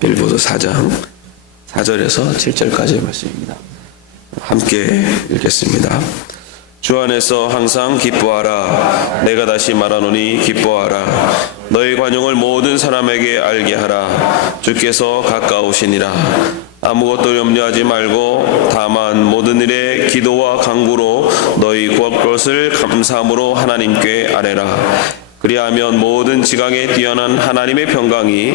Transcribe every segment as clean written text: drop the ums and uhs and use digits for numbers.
빌립보서 4장 4절에서 7절까지의 말씀입니다. 함께 읽겠습니다. 주 안에서 항상 기뻐하라. 내가 다시 말하노니 기뻐하라. 너희 관용을 모든 사람에게 알게 하라. 주께서 가까우시니라. 아무것도 염려하지 말고 다만 모든 일에 기도와 간구로 너희 구할 것을 감사함으로 하나님께 아뢰라. 그리하면 모든 지각에 뛰어난 하나님의 평강이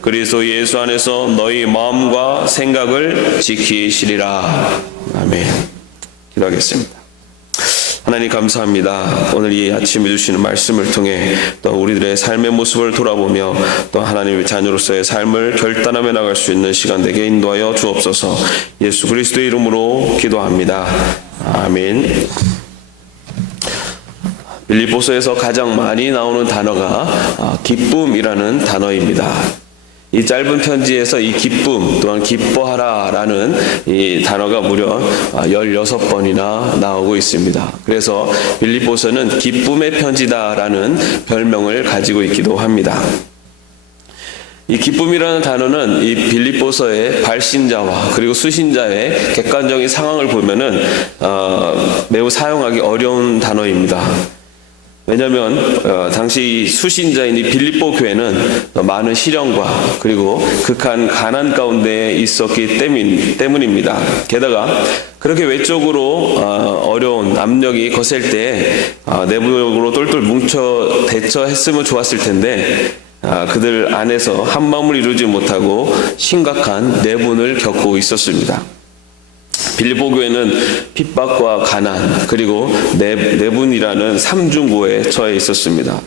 그리스도 예수 안에서 너희 마음과 생각을 지키시리라. 아멘. 기도하겠습니다. 하나님 감사합니다. 오늘 이 아침에 주시는 말씀을 통해 또 우리들의 삶의 모습을 돌아보며 또 하나님의 자녀로서의 삶을 결단하며 나갈 수 있는 시간 되게 인도하여 주옵소서. 예수 그리스도의 이름으로 기도합니다. 아멘. 빌립보서에서 가장 많이 나오는 단어가 기쁨이라는 단어입니다. 이 짧은 편지에서 이 기쁨 또한 기뻐하라라는 이 단어가 무려 16번이나 나오고 있습니다. 그래서 빌립보서는 기쁨의 편지다라는 별명을 가지고 있기도 합니다. 이 기쁨이라는 단어는 이 빌립보서의 발신자와 그리고 수신자의 객관적인 상황을 보면은 매우 사용하기 어려운 단어입니다. 왜냐하면 당시 수신자인 이 빌립보 교회는 많은 시련과 그리고 극한 가난 가운데 있었기 때문입니다. 게다가 그렇게 외적으로 어려운 압력이 거셀 때 내부적으로 똘똘 뭉쳐 대처했으면 좋았을 텐데 그들 안에서 한마음을 이루지 못하고 심각한 내분을 겪고 있었습니다. 빌립보 교회는 핍박과 가난 그리고 내분이라는 삼중고에 처해 있었습니다.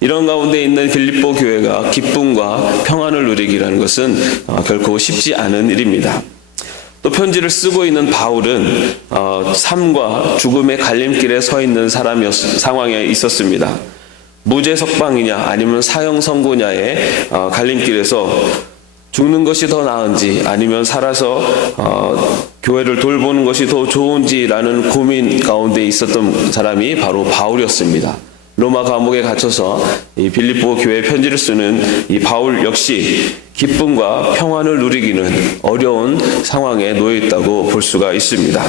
이런 가운데 있는 빌립보 교회가 기쁨과 평안을 누리기라는 것은 결코 쉽지 않은 일입니다. 또 편지를 쓰고 있는 바울은 삶과 죽음의 갈림길에 서 있는 상황에 있었습니다. 무죄 석방이냐 아니면 사형 선고냐의 갈림길에서 죽는 것이 더 나은지 아니면 살아서 교회를 돌보는 것이 더 좋은지라는 고민 가운데 있었던 사람이 바로 바울이었습니다. 로마 감옥에 갇혀서 이 빌립보 교회에 편지를 쓰는 이 바울 역시 기쁨과 평안을 누리기는 어려운 상황에 놓여 있다고 볼 수가 있습니다.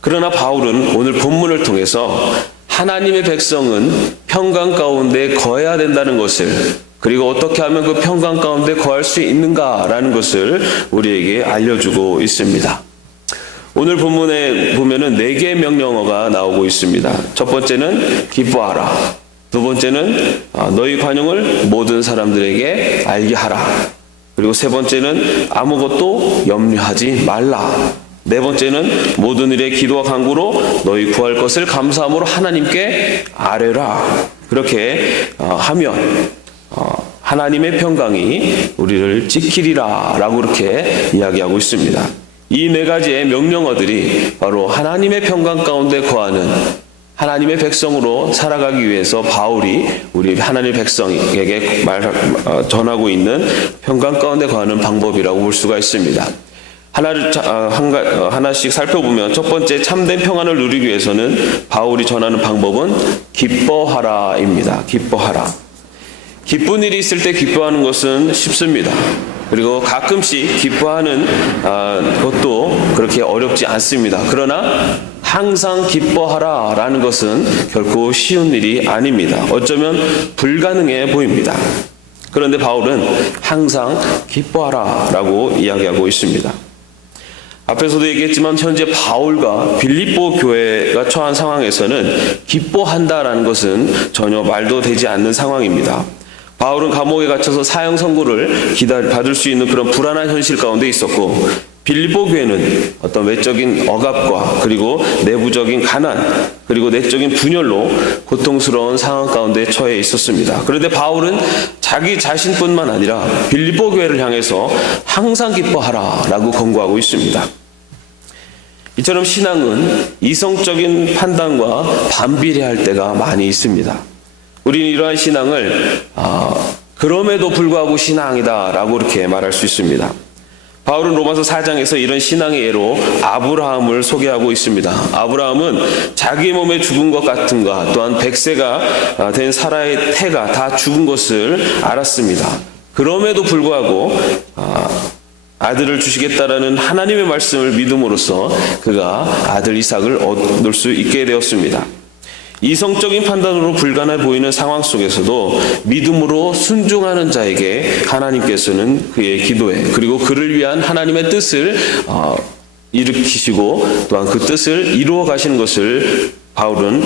그러나 바울은 오늘 본문을 통해서 하나님의 백성은 평강 가운데 거해야 된다는 것을 그리고 어떻게 하면 그 평강 가운데 거할 수 있는가라는 것을 우리에게 알려주고 있습니다. 오늘 본문에 보면은 4개의 명령어가 나오고 있습니다. 첫 번째는 기뻐하라. 두 번째는 너희 관용을 모든 사람들에게 알게 하라. 그리고 세 번째는 아무것도 염려하지 말라. 네 번째는 모든 일에 기도와 간구로 너희 구할 것을 감사함으로 하나님께 아뢰라. 그렇게 하면 하나님의 평강이 우리를 지키리라 라고 그렇게 이야기하고 있습니다. 이 4가지의 명령어들이 바로 하나님의 평강 가운데 거하는 하나님의 백성으로 살아가기 위해서 바울이 우리 하나님의 백성에게 전하고 있는 평강 가운데 거하는 방법이라고 볼 수가 있습니다. 하나씩 살펴보면 첫 번째 참된 평안을 누리기 위해서는 바울이 전하는 방법은 기뻐하라입니다. 기뻐하라. 기쁜 일이 있을 때 기뻐하는 것은 쉽습니다. 그리고 가끔씩 기뻐하는 것도 그렇게 어렵지 않습니다. 그러나 항상 기뻐하라라는 것은 결코 쉬운 일이 아닙니다. 어쩌면 불가능해 보입니다. 그런데 바울은 항상 기뻐하라라고 이야기하고 있습니다. 앞에서도 얘기했지만 현재 바울과 빌립보 교회가 처한 상황에서는 기뻐한다라는 것은 전혀 말도 되지 않는 상황입니다. 바울은 감옥에 갇혀서 사형 선고를 받을 수 있는 그런 불안한 현실 가운데 있었고 빌립보 교회는 어떤 외적인 억압과 그리고 내부적인 가난 그리고 내적인 분열로 고통스러운 상황 가운데 처해 있었습니다. 그런데 바울은 자기 자신뿐만 아니라 빌립보 교회를 향해서 항상 기뻐하라라고 권고하고 있습니다. 이처럼 신앙은 이성적인 판단과 반비례할 때가 많이 있습니다. 우리는 이러한 신앙을 그럼에도 불구하고 신앙이다라고 이렇게 말할 수 있습니다. 바울은 로마서 4장에서 이런 신앙의 예로 아브라함을 소개하고 있습니다. 아브라함은 자기 몸에 죽은 것 같은가 또한 100세가 된 사라의 태가 다 죽은 것을 알았습니다. 그럼에도 불구하고 아들을 주시겠다라는 하나님의 말씀을 믿음으로써 그가 아들 이삭을 얻을 수 있게 되었습니다. 이성적인 판단으로 불가능해 보이는 상황 속에서도 믿음으로 순종하는 자에게 하나님께서는 그의 기도에 그리고 그를 위한 하나님의 뜻을 일으키시고 또한 그 뜻을 이루어 가시는 것을 바울은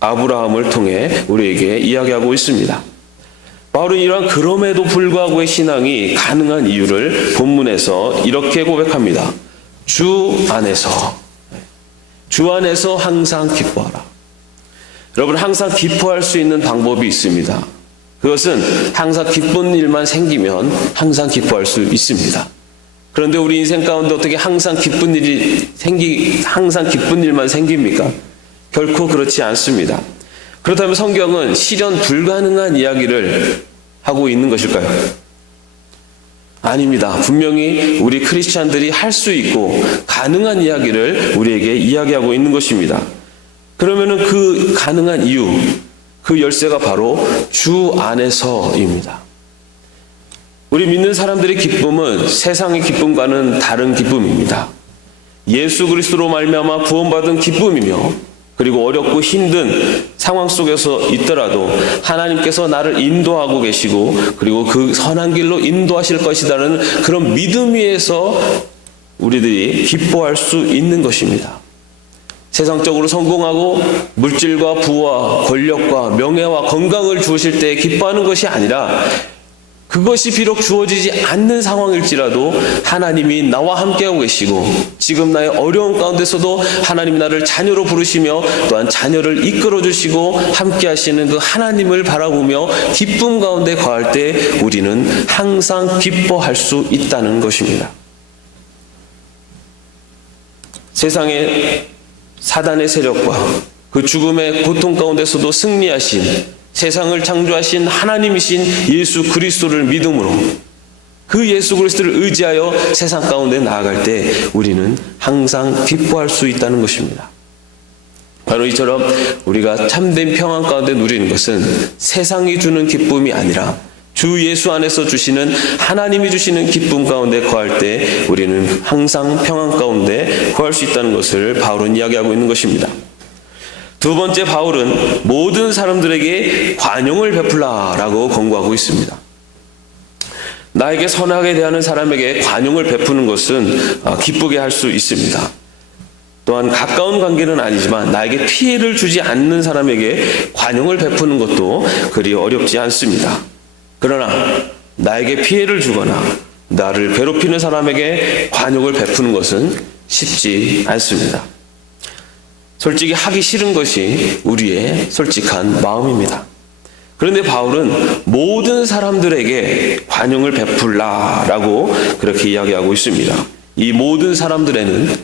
아브라함을 통해 우리에게 이야기하고 있습니다. 바울은 이러한 그럼에도 불구하고의 신앙이 가능한 이유를 본문에서 이렇게 고백합니다. 주 안에서 항상 기뻐하라. 여러분, 항상 기뻐할 수 있는 방법이 있습니다. 그것은 항상 기쁜 일만 생기면 항상 기뻐할 수 있습니다. 그런데 우리 인생 가운데 어떻게 항상 기쁜 일만 생깁니까? 결코 그렇지 않습니다. 그렇다면 성경은 실현 불가능한 이야기를 하고 있는 것일까요? 아닙니다. 분명히 우리 크리스찬들이 할 수 있고 가능한 이야기를 우리에게 이야기하고 있는 것입니다. 그러면은 그 가능한 이유, 그 열쇠가 바로 주 안에서입니다. 우리 믿는 사람들의 기쁨은 세상의 기쁨과는 다른 기쁨입니다. 예수 그리스도로 말미암아 구원받은 기쁨이며 그리고 어렵고 힘든 상황 속에서 있더라도 하나님께서 나를 인도하고 계시고 그리고 그 선한 길로 인도하실 것이라는 그런 믿음 위에서 우리들이 기뻐할 수 있는 것입니다. 세상적으로 성공하고 물질과 부와 권력과 명예와 건강을 주실 때 기뻐하는 것이 아니라 그것이 비록 주어지지 않는 상황일지라도 하나님이 나와 함께하고 계시고 지금 나의 어려운 가운데서도 하나님이 나를 자녀로 부르시며 또한 자녀를 이끌어 주시고 함께 하시는 그 하나님을 바라보며 기쁨 가운데 거할 때 우리는 항상 기뻐할 수 있다는 것입니다. 세상의 사단의 세력과 그 죽음의 고통 가운데서도 승리하신 세상을 창조하신 하나님이신 예수 그리스도를 믿음으로 그 예수 그리스도를 의지하여 세상 가운데 나아갈 때 우리는 항상 기뻐할 수 있다는 것입니다. 바로 이처럼 우리가 참된 평안 가운데 누리는 것은 세상이 주는 기쁨이 아니라 주 예수 안에서 주시는 하나님이 주시는 기쁨 가운데 거할 때 우리는 항상 평안 가운데 거할 수 있다는 것을 바울은 이야기하고 있는 것입니다. 두 번째, 바울은 모든 사람들에게 관용을 베풀라라고 권고하고 있습니다. 나에게 선하게 대하는 사람에게 관용을 베푸는 것은 기쁘게 할 수 있습니다. 또한 가까운 관계는 아니지만 나에게 피해를 주지 않는 사람에게 관용을 베푸는 것도 그리 어렵지 않습니다. 그러나 나에게 피해를 주거나 나를 괴롭히는 사람에게 관용을 베푸는 것은 쉽지 않습니다. 솔직히 하기 싫은 것이 우리의 솔직한 마음입니다. 그런데 바울은 모든 사람들에게 관용을 베풀라라고 그렇게 이야기하고 있습니다. 이 모든 사람들에는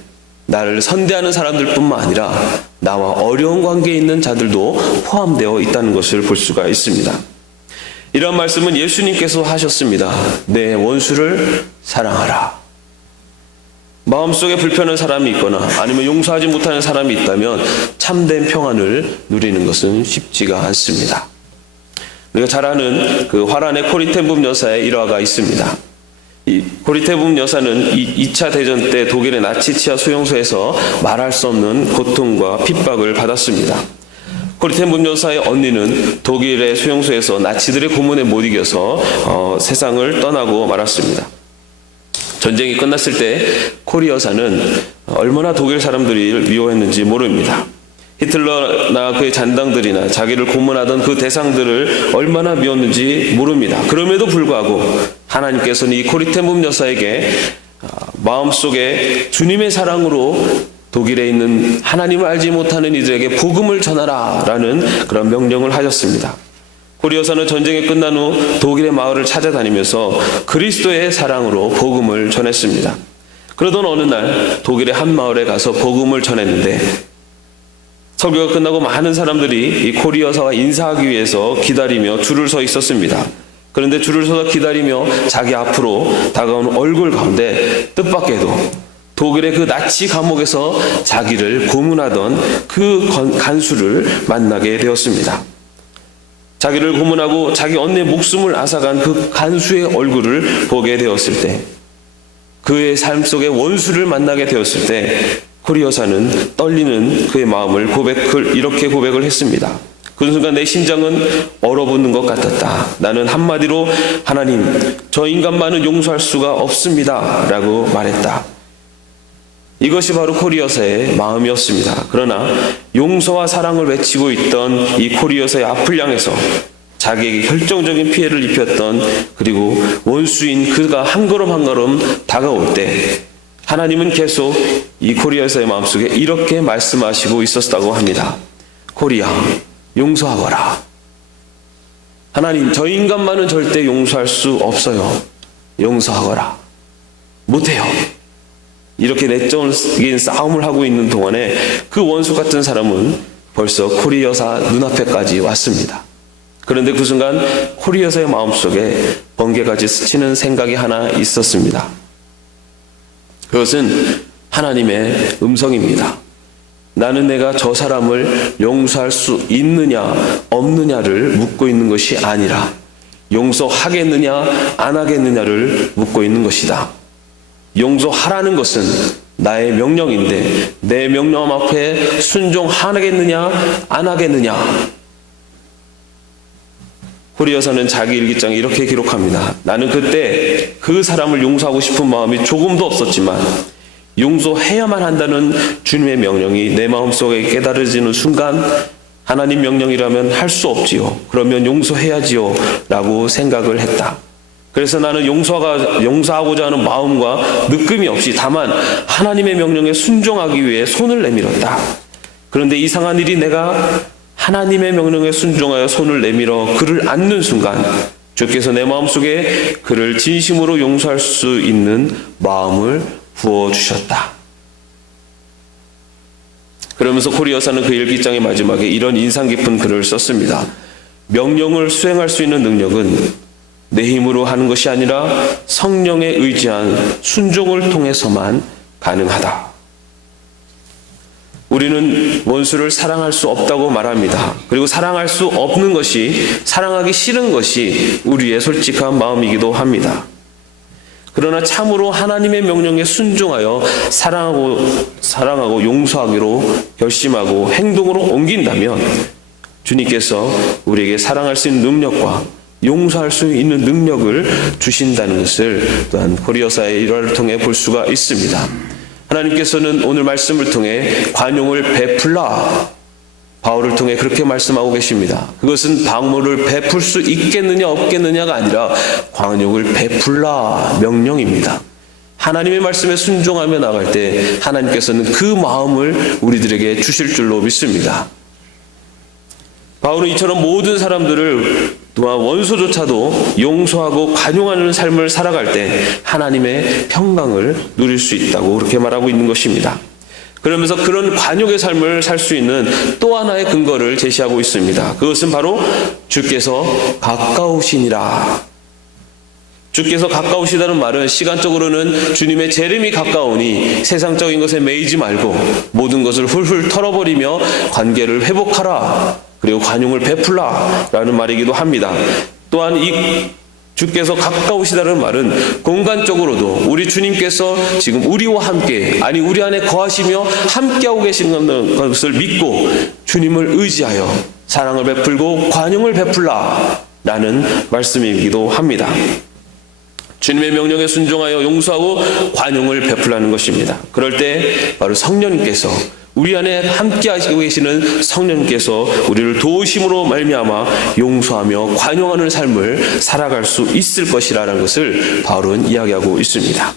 나를 선대하는 사람들뿐만 아니라 나와 어려운 관계에 있는 자들도 포함되어 있다는 것을 볼 수가 있습니다. 이런 말씀은 예수님께서 하셨습니다. 내 원수를 사랑하라. 마음속에 불편한 사람이 있거나 아니면 용서하지 못하는 사람이 있다면 참된 평안을 누리는 것은 쉽지가 않습니다. 우리가 잘 아는 그 화란의 코리텐붐 여사의 일화가 있습니다. 이 코리텐붐 여사는 2차 대전 때 독일의 나치 치하 수용소에서 말할 수 없는 고통과 핍박을 받았습니다. 코리텐붐 여사의 언니는 독일의 수용소에서 나치들의 고문에 못 이겨서 세상을 떠나고 말았습니다. 전쟁이 끝났을 때 코리 여사는 얼마나 독일 사람들을 미워했는지 모릅니다. 히틀러나 그의 잔당들이나 자기를 고문하던 그 대상들을 얼마나 미웠는지 모릅니다. 그럼에도 불구하고 하나님께서는 이 코리텐붐 여사에게 마음속에 주님의 사랑으로 독일에 있는 하나님을 알지 못하는 이들에게 복음을 전하라 라는 그런 명령을 하셨습니다. 코리 여사는 전쟁이 끝난 후 독일의 마을을 찾아다니면서 그리스도의 사랑으로 복음을 전했습니다. 그러던 어느 날 독일의 한 마을에 가서 복음을 전했는데 설교가 끝나고 많은 사람들이 이 코리 여사와 인사하기 위해서 기다리며 줄을 서 있었습니다. 그런데 줄을 서서 기다리며 자기 앞으로 다가오는 얼굴 가운데 뜻밖에도 독일의 그 나치 감옥에서 자기를 고문하던 그 간수를 만나게 되었습니다. 자기를 고문하고 자기 언니의 목숨을 앗아간 그 간수의 얼굴을 보게 되었을 때, 그의 삶 속에 원수를 만나게 되었을 때 코리 여사는 떨리는 그의 마음을 이렇게 고백을 했습니다. 그 순간 내 심장은 얼어붙는 것 같았다. 나는 한마디로 하나님, 저 인간만은 용서할 수가 없습니다 라고 말했다. 이것이 바로 코리 여사의 마음이었습니다. 그러나 용서와 사랑을 외치고 있던 이 코리 여사의 앞을 향해서 자기에게 결정적인 피해를 입혔던, 그리고 원수인 그가 한 걸음 한 걸음 다가올 때 하나님은 계속 이 코리 여사의 마음속에 이렇게 말씀하시고 있었다고 합니다. 코리야, 용서하거라. 하나님, 저 인간만은 절대 용서할 수 없어요. 용서하거라. 못해요. 이렇게 내적인 싸움을 하고 있는 동안에 그 원수 같은 사람은 벌써 코리 여사 눈앞에까지 왔습니다. 그런데 그 순간 코리 여사의 마음속에 번개같이 스치는 생각이 하나 있었습니다. 그것은 하나님의 음성입니다. 나는 내가 저 사람을 용서할 수 있느냐 없느냐를 묻고 있는 것이 아니라 용서하겠느냐 안 하겠느냐를 묻고 있는 것이다. 용서하라는 것은 나의 명령인데 내 명령 앞에 순종하겠느냐 안 하겠느냐. 코리 여사는 자기 일기장에 이렇게 기록합니다. 나는 그때 그 사람을 용서하고 싶은 마음이 조금도 없었지만 용서해야만 한다는 주님의 명령이 내 마음속에 깨달아지는 순간 하나님 명령이라면 할 수 없지요. 그러면 용서해야지요 라고 생각을 했다. 그래서 나는 용서하고자 하는 마음과 느낌이 없이 다만 하나님의 명령에 순종하기 위해 손을 내밀었다. 그런데 이상한 일이 내가 하나님의 명령에 순종하여 손을 내밀어 그를 안는 순간 주께서 내 마음속에 그를 진심으로 용서할 수 있는 마음을 부어주셨다. 그러면서 코리 여사는 그 일기장의 마지막에 이런 인상 깊은 글을 썼습니다. 명령을 수행할 수 있는 능력은 내 힘으로 하는 것이 아니라 성령에 의지한 순종을 통해서만 가능하다. 우리는 원수를 사랑할 수 없다고 말합니다. 그리고 사랑할 수 없는 것이, 사랑하기 싫은 것이 우리의 솔직한 마음이기도 합니다. 그러나 참으로 하나님의 명령에 순종하여 사랑하고 용서하기로 결심하고 행동으로 옮긴다면 주님께서 우리에게 사랑할 수 있는 능력과 용서할 수 있는 능력을 주신다는 것을 또한 코리 여사의 일화를 통해 볼 수가 있습니다. 하나님께서는 오늘 말씀을 통해 관용을 베풀라, 바울을 통해 그렇게 말씀하고 계십니다. 그것은 방문을 베풀 수 있겠느냐 없겠느냐가 아니라 관용을 베풀라 명령입니다. 하나님의 말씀에 순종하며 나갈 때 하나님께서는 그 마음을 우리들에게 주실 줄로 믿습니다. 바울은 이처럼 모든 사람들을 또한 원수조차도 용서하고 관용하는 삶을 살아갈 때 하나님의 평강을 누릴 수 있다고 그렇게 말하고 있는 것입니다. 그러면서 그런 관용의 삶을 살 수 있는 또 하나의 근거를 제시하고 있습니다. 그것은 바로 주께서 가까우시니라. 주께서 가까우시다는 말은 시간적으로는 주님의 재림이 가까우니 세상적인 것에 매이지 말고 모든 것을 훌훌 털어버리며 관계를 회복하라, 그리고 관용을 베풀라 라는 말이기도 합니다. 또한 이 주께서 가까우시다는 말은 공간적으로도 우리 주님께서 지금 우리와 함께, 아니 우리 안에 거하시며 함께하고 계시는 것을 믿고 주님을 의지하여 사랑을 베풀고 관용을 베풀라 라는 말씀이기도 합니다. 주님의 명령에 순종하여 용서하고 관용을 베풀라는 것입니다. 그럴 때 바로 성령님께서, 우리 안에 함께 하시고 계시는 성령님께서 우리를 도우심으로 말미암아 용서하며 관용하는 삶을 살아갈 수 있을 것이라는 것을 바울은 이야기하고 있습니다.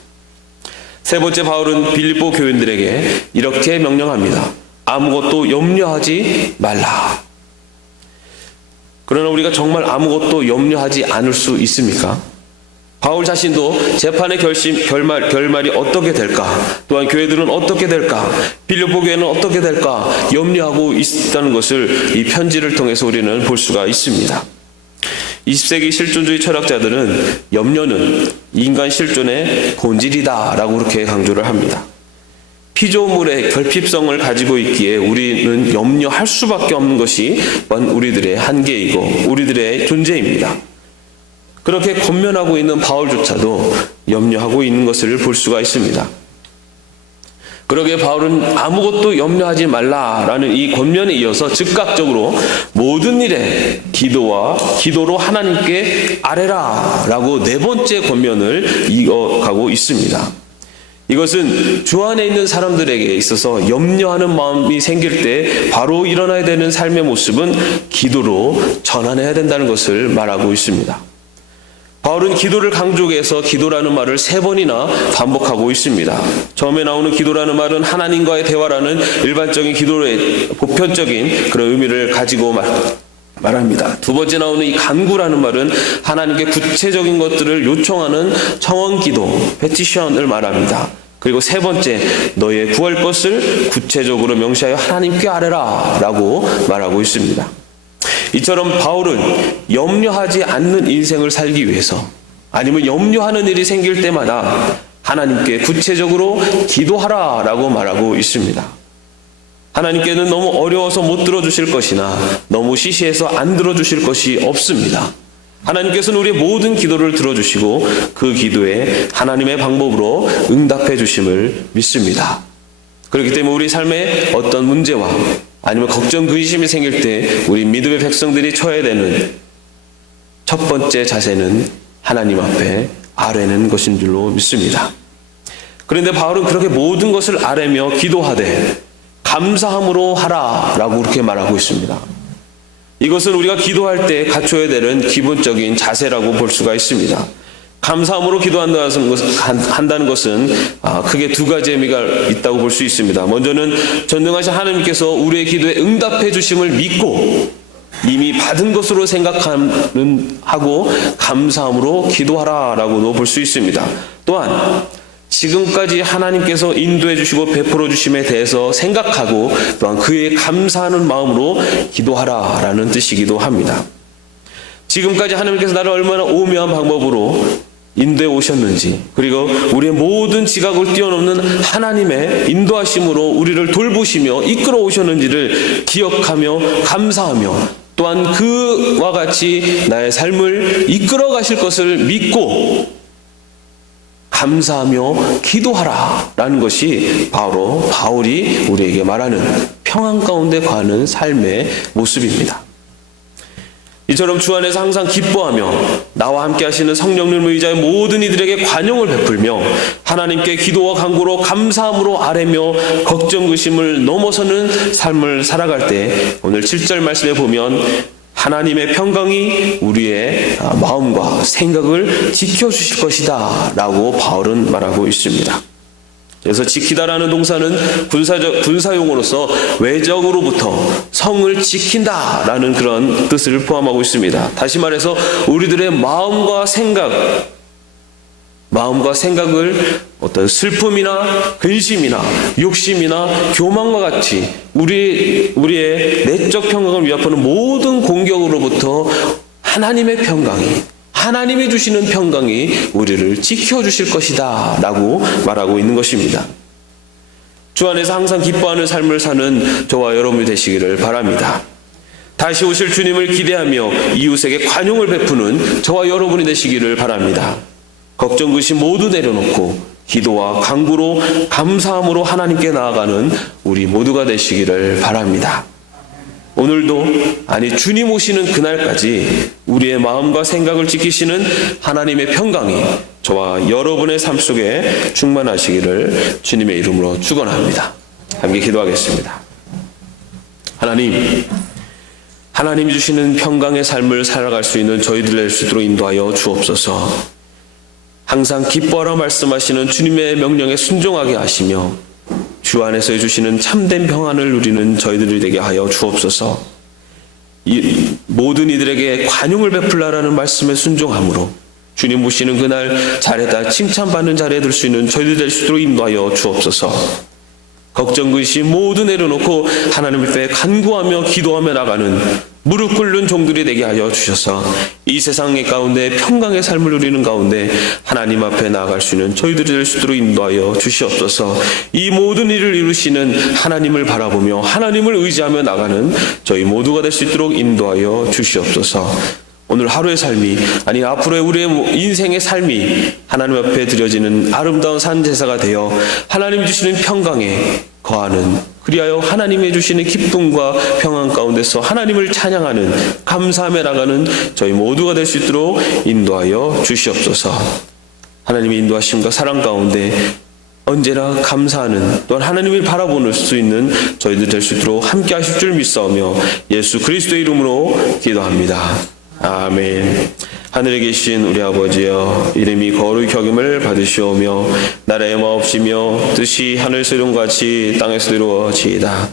세 번째, 바울은 빌립보 교인들에게 이렇게 명령합니다. 아무것도 염려하지 말라. 그러나 우리가 정말 아무것도 염려하지 않을 수 있습니까? 바울 자신도 재판의 결말이 어떻게 될까, 또한 교회들은 어떻게 될까, 빌립보 교회는 어떻게 될까 염려하고 있다는 것을 이 편지를 통해서 우리는 볼 수가 있습니다. 20세기 실존주의 철학자들은 염려는 인간 실존의 본질이다 라고 그렇게 강조를 합니다. 피조물의 결핍성을 가지고 있기에 우리는 염려할 수밖에 없는 것이 우리들의 한계이고 우리들의 존재입니다. 그렇게 권면하고 있는 바울조차도 염려하고 있는 것을 볼 수가 있습니다. 그러기에 바울은 아무것도 염려하지 말라라는 이 권면에 이어서 즉각적으로 모든 일에 기도로 하나님께 아뢰라라고 네 번째 권면을 이어가고 있습니다. 이것은 주 안에 있는 사람들에게 있어서 염려하는 마음이 생길 때 바로 일어나야 되는 삶의 모습은 기도로 전환해야 된다는 것을 말하고 있습니다. 바울은 기도를 강조해서 기도라는 말을 3번이나 반복하고 있습니다. 처음에 나오는 기도라는 말은 하나님과의 대화라는 일반적인 기도의 보편적인 그런 의미를 가지고 말합니다. 두 번째 나오는 이 간구라는 말은 하나님께 구체적인 것들을 요청하는 청원기도, petition을 말합니다. 그리고 세 번째, 너의 구할 것을 구체적으로 명시하여 하나님께 아뢰라 라고 말하고 있습니다. 이처럼 바울은 염려하지 않는 인생을 살기 위해서 아니면 염려하는 일이 생길 때마다 하나님께 구체적으로 기도하라 라고 말하고 있습니다. 하나님께는 너무 어려워서 못 들어주실 것이나 너무 시시해서 안 들어주실 것이 없습니다. 하나님께서는 우리의 모든 기도를 들어주시고 그 기도에 하나님의 방법으로 응답해 주심을 믿습니다. 그렇기 때문에 우리 삶에 어떤 문제와 아니면 걱정, 근심이 생길 때 우리 믿음의 백성들이 쳐야 되는 첫 번째 자세는 하나님 앞에 아뢰는 것인 줄로 믿습니다. 그런데 바울은 그렇게 모든 것을 아뢰며 기도하되 감사함으로 하라라고 그렇게 말하고 있습니다. 이것은 우리가 기도할 때 갖춰야 되는 기본적인 자세라고 볼 수가 있습니다. 감사함으로 기도한다는 것은 크게 두 가지 의미가 있다고 볼 수 있습니다. 먼저는 전능하신 하나님께서 우리의 기도에 응답해 주심을 믿고 이미 받은 것으로 생각하고 감사함으로 기도하라라고도 볼 수 있습니다. 또한 지금까지 하나님께서 인도해 주시고 베풀어 주심에 대해서 생각하고 또한 그에 감사하는 마음으로 기도하라라는 뜻이기도 합니다. 지금까지 하나님께서 나를 얼마나 오묘한 방법으로 인도해 오셨는지, 그리고 우리의 모든 지각을 뛰어넘는 하나님의 인도하심으로 우리를 돌보시며 이끌어 오셨는지를 기억하며 감사하며 또한 그와 같이 나의 삶을 이끌어 가실 것을 믿고 감사하며 기도하라라는 것이 바로 바울이 우리에게 말하는 평안 가운데 거하는 삶의 모습입니다. 이처럼 주 안에서 항상 기뻐하며 나와 함께 하시는 성령님 의지하여 모든 이들에게 관용을 베풀며 하나님께 기도와 간구로 감사함으로 아뢰며 걱정 근심을 넘어서는 삶을 살아갈 때 오늘 7절 말씀에 보면 하나님의 평강이 우리의 마음과 생각을 지켜주실 것이다 라고 바울은 말하고 있습니다. 그래서 지키다라는 동사는 군사용어로서 외적으로부터 성을 지킨다라는 그런 뜻을 포함하고 있습니다. 다시 말해서 우리들의 마음과 생각을 어떤 슬픔이나 근심이나 욕심이나 교만과 같이 우리의 내적 평강을 위협하는 모든 공격으로부터 하나님의 평강이, 하나님이 주시는 평강이 우리를 지켜주실 것이다 라고 말하고 있는 것입니다. 주 안에서 항상 기뻐하는 삶을 사는 저와 여러분이 되시기를 바랍니다. 다시 오실 주님을 기대하며 이웃에게 관용을 베푸는 저와 여러분이 되시기를 바랍니다. 걱정, 근심 모두 내려놓고 기도와 간구로 감사함으로 하나님께 나아가는 우리 모두가 되시기를 바랍니다. 오늘도 주님 오시는 그날까지 우리의 마음과 생각을 지키시는 하나님의 평강이 저와 여러분의 삶 속에 충만하시기를 주님의 이름으로 축원합니다. 함께 기도하겠습니다. 하나님 주시는 평강의 삶을 살아갈 수 있는 저희들 될 수 있도록 인도하여 주옵소서. 항상 기뻐하라 말씀하시는 주님의 명령에 순종하게 하시며 주 안에서 해주시는 참된 평안을 누리는 저희들이 되게 하여 주옵소서. 모든 이들에게 관용을 베풀라라는 말씀에 순종함으로 주님 오시는 그날 자리에다 칭찬받는 자리에 들 수 있는 저희들 될 수 있도록 인도하여 주옵소서. 걱정 근심 모두 내려놓고 하나님 앞에 간구하며 기도하며 나가는 무릎 꿇는 종들이 되게 하여 주셔서 이 세상의 가운데 평강의 삶을 누리는 가운데 하나님 앞에 나아갈 수 있는 저희들이 될 수 있도록 인도하여 주시옵소서. 이 모든 일을 이루시는 하나님을 바라보며 하나님을 의지하며 나가는 저희 모두가 될 수 있도록 인도하여 주시옵소서. 오늘 하루의 삶이, 아니 앞으로의 우리의 인생의 삶이 하나님 앞에 드려지는 아름다운 산제사가 되어 하나님이 주시는 평강에 거하는, 그리하여 하나님이 주시는 기쁨과 평안 가운데서 하나님을 찬양하는, 감사하며 나가는 저희 모두가 될 수 있도록 인도하여 주시옵소서. 하나님의 인도하심과 사랑 가운데 언제나 감사하는, 또한 하나님을 바라볼 수 있는 저희들 될 수 있도록 함께 하실 줄 믿사오며 예수 그리스도의 이름으로 기도합니다. 아멘. 하늘에 계신 우리 아버지여, 이름이 거룩히 여김을 받으시오며 나라의 마옵시며 뜻이 하늘에서 이룬 같이 땅에서 이루어지이다.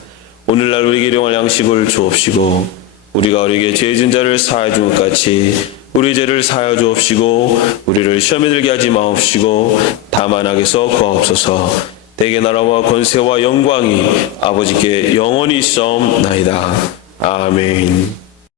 오늘날 우리에게 일용할 양식을 주옵시고 우리가 우리에게 죄 지은 자를 사하여 준 것 같이 우리 죄를 사하여 주옵시고 우리를 시험에 들게 하지 마옵시고 다만 악에서 구하옵소서. 대개 나라와 권세와 영광이 아버지께 영원히 있사옵나이다. 아멘.